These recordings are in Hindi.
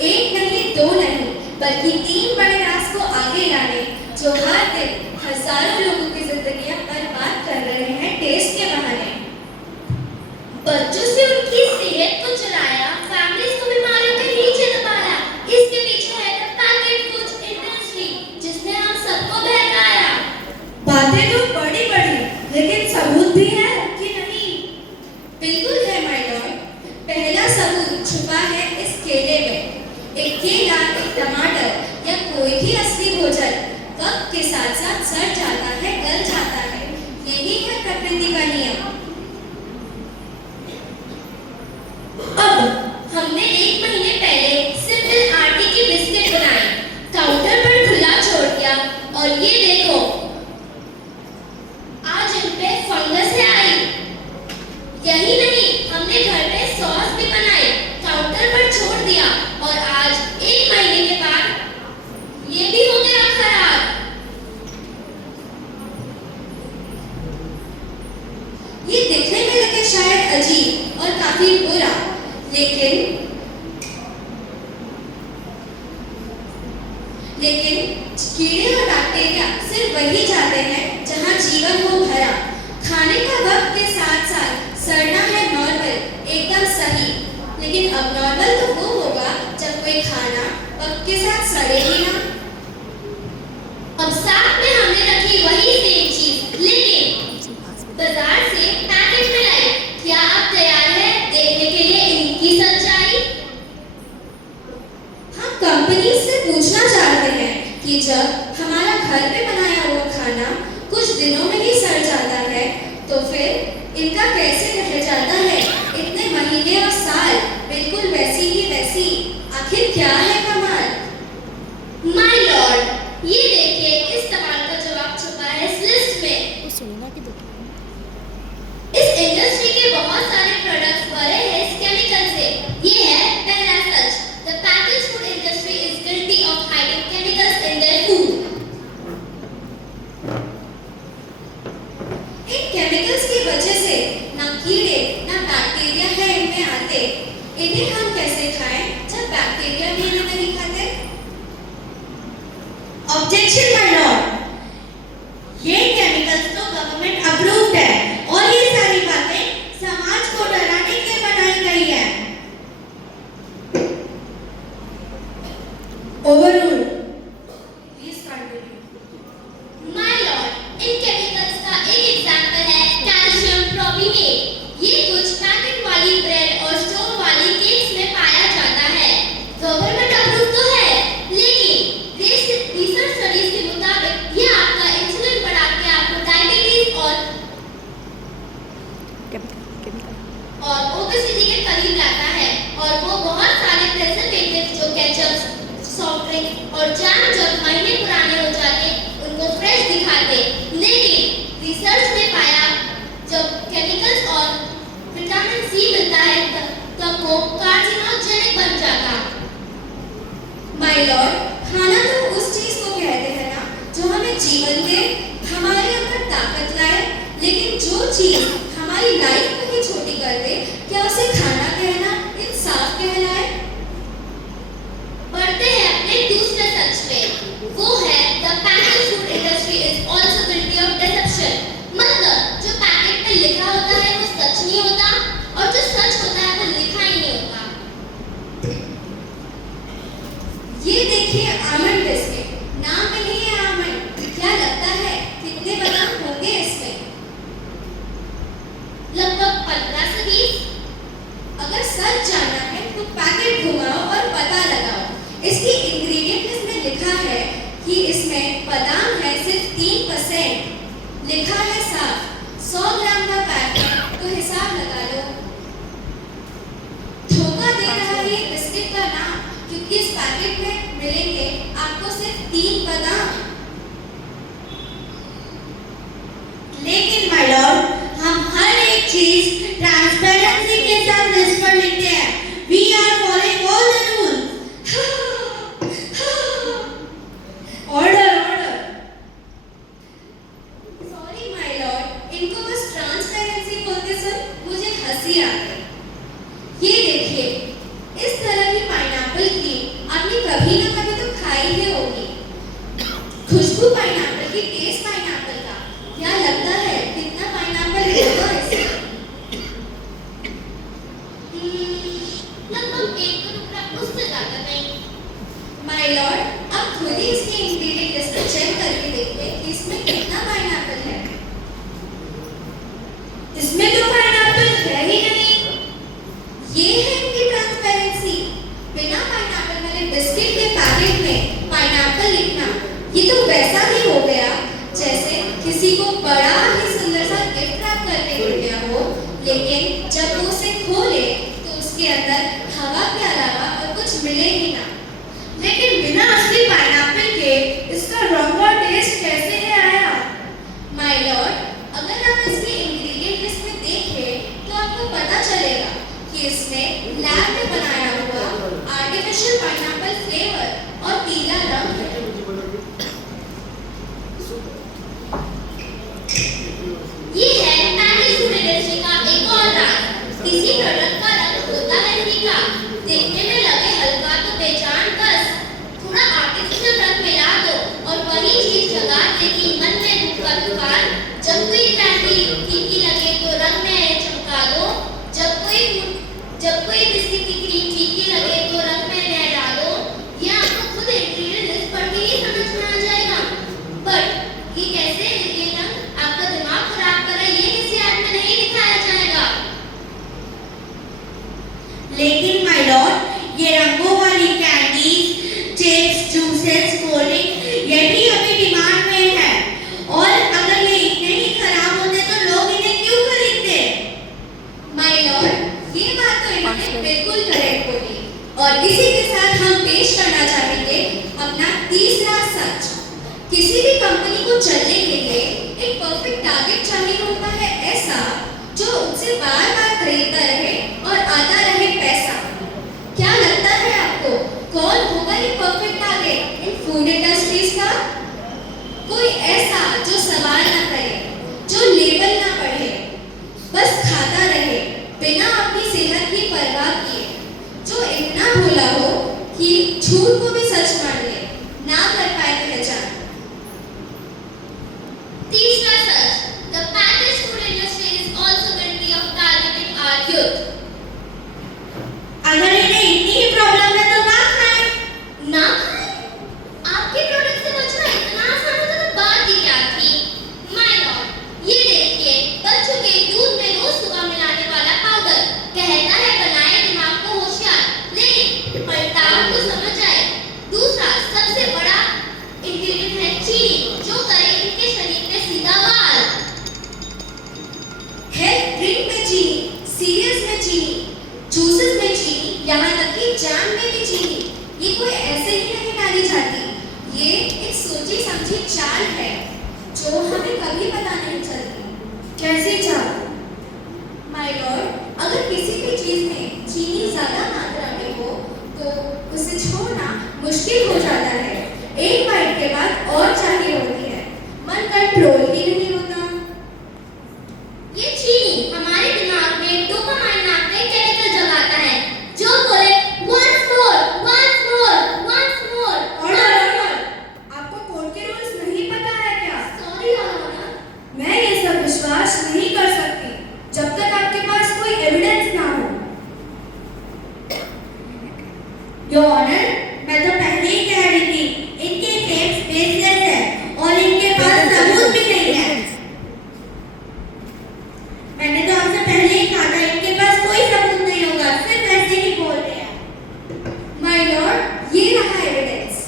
एक नहीं, दो नहीं, बल्कि 3 बड़े राज को आगे लाने जो हर दिन हजारों लोगों की जिंदगियां बर्बाद कर रहे हैं टेस्ट के बहाने। बच्चों से उनकी सेहत को चुराया, फैमिलीज को बीमारियों के नीचे दबाया। इसके पीछे है द पैकेट फूड इंडस्ट्री, जिसने हम सबको बहकाया। बातें तो बड़ी बड़ी, लेकिन सबूत भी है कि नहीं? बिल्कुल है माय लॉर्ड। पहला सबूत छुपा है इस केले में। एक केला, एक टमाटर या कोई भी असली भोजन वक्त के साथ साथ सड़ जाता है, गल जाता है। यही है प्रकृति का नियम। अब हमने 1 महीने पहले सिंपल आटे की बिस्किट बनाए, काउंटर पर खुला छोड़ दिया और ये देखो, आज इन पे फंगस है आई। यही नहीं, हमने घर पे सॉस भी बनाई, काउंटर पर छोड़ दिया और आज 1 महीने के बाद ये भी हो गया खराब। ये दिखने में लगे शायद अजीब और काफी बुरा, लेकिन कीड़े और बैक्टीरिया सिर्फ वही जाते हैं जहां जीवन हो भरा। खाने का वक्त के साथ साथ सड़ना है नॉर्मल, एकदम सही। लेकिन अब नॉर्मल तो वो होगा जब कोई खाना वक्त के साथ सड़े ही ना। अब साथ में हमने रखी वही सेम चीज, लेकिन बाजार से पैकेट में लाई। क्या आप तैयार हैं देखने के लिए इनकी सच्चाई? हम कंपनी से पूछना चाहते हैं कि जब हमारा घर पे बनाया हुआ खाना कुछ दिनों में ही सड़ जाता है, तो फिर इनका कैसे रह जाता है इतने महीने और साल बिल्कुल वैसी ही वैसी? आखिर क्या है कमाल? माय लॉर्ड, ये देखिए, इस सवाल का जवाब छुपा है इस लिस्ट में। इस इंडस्ट्री के बहुत सारे प्रोडक्ट्स भरे हैं इस केमिकल से। ये है पहला सच, the packaged food industry is guilty of hiding chemicals in their food. इन केमिकल्स की वजह से ना कीड़े ना बैक्टीरिया है इनमें आते। इन्हें हम कैसे खाएं जब बैक्टीरिया भी इन्हें नहीं खाते? ऑब्जेक्शन माय लॉर्ड, ये केमिकल्स तो गवर्नमेंट अप्रूव्ड है और ये सारी बातें समाज को डराने के लिए बनाई गई है। Overrule. Please continue. My Lord, in chemicals का एक एग्जांपल है कैल्शियम प्रोपिनेट। ये कुछ पैकेट वाली ब्रेड और स्टोर वाली केक्स में पाया जाता है। गवर्नमेंट अप्रूव तो है, लेकिन रिसर्च स्टडीज के मुताबिक ये आपका इंसुलिन बढ़ा के आपको डायबिटीज और ओबेसिटी के करीब लाता है। और वो बहुत सारे प्रिजर्वेटिव्स जो केचप, सॉफ्ट ड्रिंक और जैम जब महीने पुराने हो जाते उनको फ्रेश दिखाते। लेकिन रिसर्च में पाया जब केमिकल्स और विटामिन सी मिलता है तब वो कार्सिनोजेनिक बन जाता। माय लॉर्ड, खाना तो उस चीज को कहते हैं ना जो हमें जीवन दे, हमारे अंदर ताकत लाए। लेकिन जो चीज हमारी लाइफ को ही छोटी कर दे, क्या उसे खाना कहना इंसाफ कहलाए? बढ़ते हैं अपने दूसरे सच पे। वो है the packaged food industry is also guilty of deception. मतलब जो पैकेट पे लिखा होता है वो सच नहीं होता और जो सच होता है वो लिखा ही नहीं होता। ये देखिए आमंड बिस्किट, नाम में ही है आमंड। क्या लगता है कितने बादाम होंगे इसमें? लगभग 15 से 20। अगर सच जानना है तो पैकेट घुमाओ और पता लगाओ। इसकी इंग्रेडिएंट लिस्ट में लिखा है कि इसमें बादाम है सिर्फ 3%। लिखा है साफ 100 ग्राम का पैकेट, तो हिसाब लगा लो। धोखा दे रहा है ये बिस्किट का नाम, क्योंकि इस पैकेट में मिलेंगे आपको सिर्फ 3 बादाम। लेकिन माय लॉर्ड, हम हर एक चीज ट्रांसपेरेंसी के साथ लिस्ट पर लिखते हैं। We are following all the rules. Order order. Sorry my lord, इनको बस ट्रांस माय लॉर्ड, आप खुद ही इसकी इंग्रेडिएंट लिस्ट चेक करके देखिए कि इसमें कितना पाइनएप्पल है। इसमें तो पाइनएप्पल है ही नहीं। ये है इनकी ट्रांसपेरेंसी। बिना पाइनएप्पल वाले बिस्किट के पैकेट में पाइनएप्पल लिखना, ये तो वैसा ही हो गया जैसे किसी को बड़ा ही सुंदर सा गिफ्ट रैप करने को दिया हो, लेकिन जब वो उसे खोले तो उसके अंदर हवा के अलावा और कुछ मिले ही ना। लेकिन बिना असली पाइनएप्पल के इसका रंग और टेस्ट कैसे है आया? माय लॉर्ड, अगर आप इसकी इंग्रेडिएंट लिस्ट में देखें तो आपको पता चलेगा कि इसमें लैब में बनाया हुआ आर्टिफिशियल पाइनएप्पल फ्लेवर और पीला रंग है। ये है पैकेज फूड इंडस्ट्री का एक और राज। किसी प्रोडक्ट का रंग होता है फीका, देखने में लगे हल्का तो बेजान बस थोड़ा आर्टिफिशियल रंग मिला दो और वही चीज जगा देगी मन में दुख का तूफान। जब कोई कैंडी फीकी लगे तो रंग में चमका दो, जब कोई बिस्किट की क्रीम फीकी लगे तो रंग में नया डालो। ये आपको खुद इंग्रेडिएंट लिस्ट पढ़ के ही समझ में आ जाएगा। बट ये कैसे ये रंग आपका दिमाग खराब कर रहा है, ये किसी ऐड में नहीं दिखाया जाएगा। लेकिन माय लॉर्ड, ये रंगों वाली candies, chips, juices, cold drink ये भी अभी डिमांड में है। और अगर ये इतने ही खराब होते तो लोग इन्हें क्यों खरीदते? माय लॉर्ड, ये बात तो इन्होंने बिल्कुल करेक्ट बोली। और इसी के साथ हम पेश करना चाहेंगे अपना तीसरा सच। किसी भी कंपनी को चलने के लिए एक परफेक्ट टारगेट चाहिए होता है, ऐसा जो उससे बार-बार खरीदता रहे और आता रहे पैसा। क्या लगता है आपको कौन होगा ये परफेक्ट टारगेट इन फूड इंडस्ट्रीज का? कोई ऐसा जो सवाल ना करे, जो लेबल ना पढ़े, बस खाता रहे बिना अपनी सेहत की परवाह किए, जो इतना भोला हो कि झूठ को भी सच मान ले, ना कर पाए पहचान। तीसरा सच, the packaged food industry is also guilty of targeting our youth. अगर इन्हें इतनी ही प्रॉब्लम है तो ना खाएं। ना आपके प्रोडक्ट से बचना इतना आसान होता तो बात ही क्या थी। माय लॉर्ड, ये देखिए बच्चों के दूध में रोज सुबह मिलाने वाला पाउडर कहता है बनाए दिमाग को होशियार, लेकिन पलटाव तो समझ आए। दूसरा सबसे बड़ा इंग्रेडिएंट है चीनी, जो करे इनके शरीर में सीधा वाल। हेल्थ ड्रिंक में चीनी, सीरियल्स में चीनी, जूसेस में चीनी, यहाँ तक कि जैम में भी चीनी। ये कोई ऐसे ही नहीं डाली जाती। ये एक सोची समझी चाल है जो हमें कभी पता नहीं चलती। कैसी चाल? माय लॉर्ड, अगर किसी भी चीज में चीनी ज्यादा मात्रा में हो तो उसे छोड़ना मुश्किल हो जाता है। एक बाइट के बाद और चाहिए होती है, मन कंट्रोल ही नहीं होता। ये चीनी हमारे दिमाग में डोपामाइन नाम का केमिकल जगाता है, जो बोले once more, once more, once more। Order. आपको कोर्ट के रूल्स नहीं पता है क्या? Sorry your honour. मैं ये सब विश्वास नहीं कर सकती जब तक आपके पास कोई एविडेंस ना हो। योर ऑनर, मैं तो पहले ही कह रही थी इनके क्लेम्स बेसलेस है और इनके पास सबूत भी नहीं है। मैंने तो आपसे पहले ही कहा था इनके पास कोई सबूत नहीं होगा, सिर्फ ऐसे ही बोल रहे हैं। माय लॉर्ड, ये रहा एविडेंस।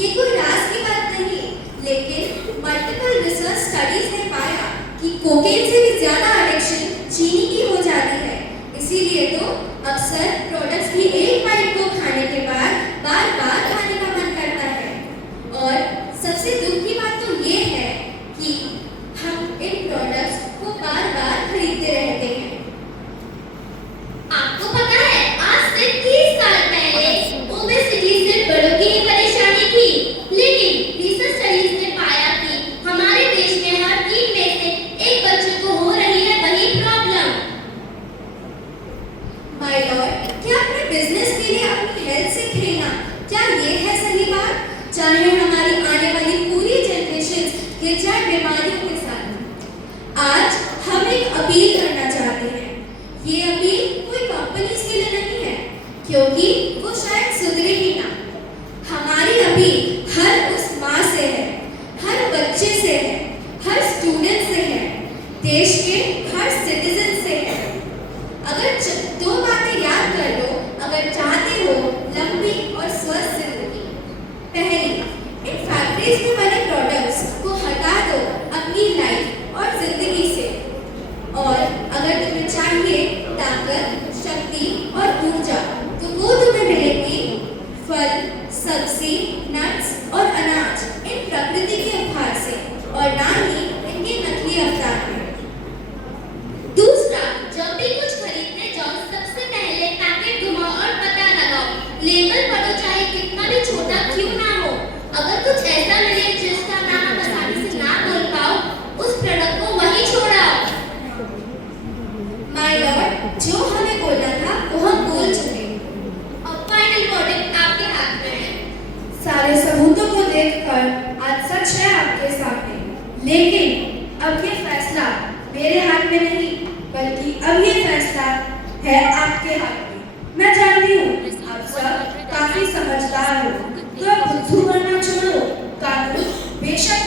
ये कोई राज की बात नहीं, लेकिन मल्टीपल रिसर्च स्टडीज ने पाया कि कोकेन से भी ज्यादा एडिक्शन चीनी की हो जाती है। इसीलिए तो अक्सर प्रोडक्ट्स की एक बाइट को खाने के बाद बार-बार खाने का मन करता है। और सबसे दुख की बात तो ये है कि हम इन प्रोडक्ट्स को बार-बार खरीदते रहते हैं। आपको पता है आज से 30 साल पहले ओबेसिटी सिर्फ बड़ों की ही परेशानी थी, लेकिन रिसर्च स्टडीज ने पाया कि हमारे देश में हर 3 में से एक बच्चे को हो रही है वही प्रॉब्लम। माय लॉर्ड, क्या अपने बिजनेस के लिए अपनी हेल्थ से खेलना, क्या ये है सही बात? चाहे हमारी आने वाली पूरी जनरेशन गिर जाए बीमारियों के साथ। आज हम एक अपील करना चाहते हैं। ये अपील कोई कंपनीज के लिए नहीं है, क्योंकि वो शायद सुधरे ही ना। हमारे फैक्ट्रीज में बने प्रोडक्ट्स को हटा दो अपनी लाइफ और जिंदगी से। और अगर तुम्हें चाहिए ताकत, शक्ति और ऊर्जा, तो वो तुम्हें मिलेंगी फल, सब्जी, नट्स और अनाज इन प्रकृति के उपहार से, और ना ही इनके नकली अवतार में। दूसरा, जब भी कुछ खरीदने जाओ सबसे पहले पैकेट घुमाओ और पता लगाओ। लेबल पढ़ो, चाहे कितना भी छोटा क्यों ना हो। अगर कुछ ऐसा मिले जिसका नाम आप आसानी से ना बोल पाओ, उस प्रोडक्ट को वहीं छोड़ाओ। माय लॉर्ड, जो हमें बोलना था वो हम बोल चुके। अब फाइनल वर्डिक्ट आपके हाथ में है। सारे सबूतों को देखकर आज सच है आपके सामने, लेकिन अब ये फैसला मेरे हाथ में नहीं, बल्कि अब ये फैसला है आपके हाथ में। मैं जानती हूँ आप सब काफी समझदार हो, तो अब बुद्धू बनना छोड़ो। कानून बेशक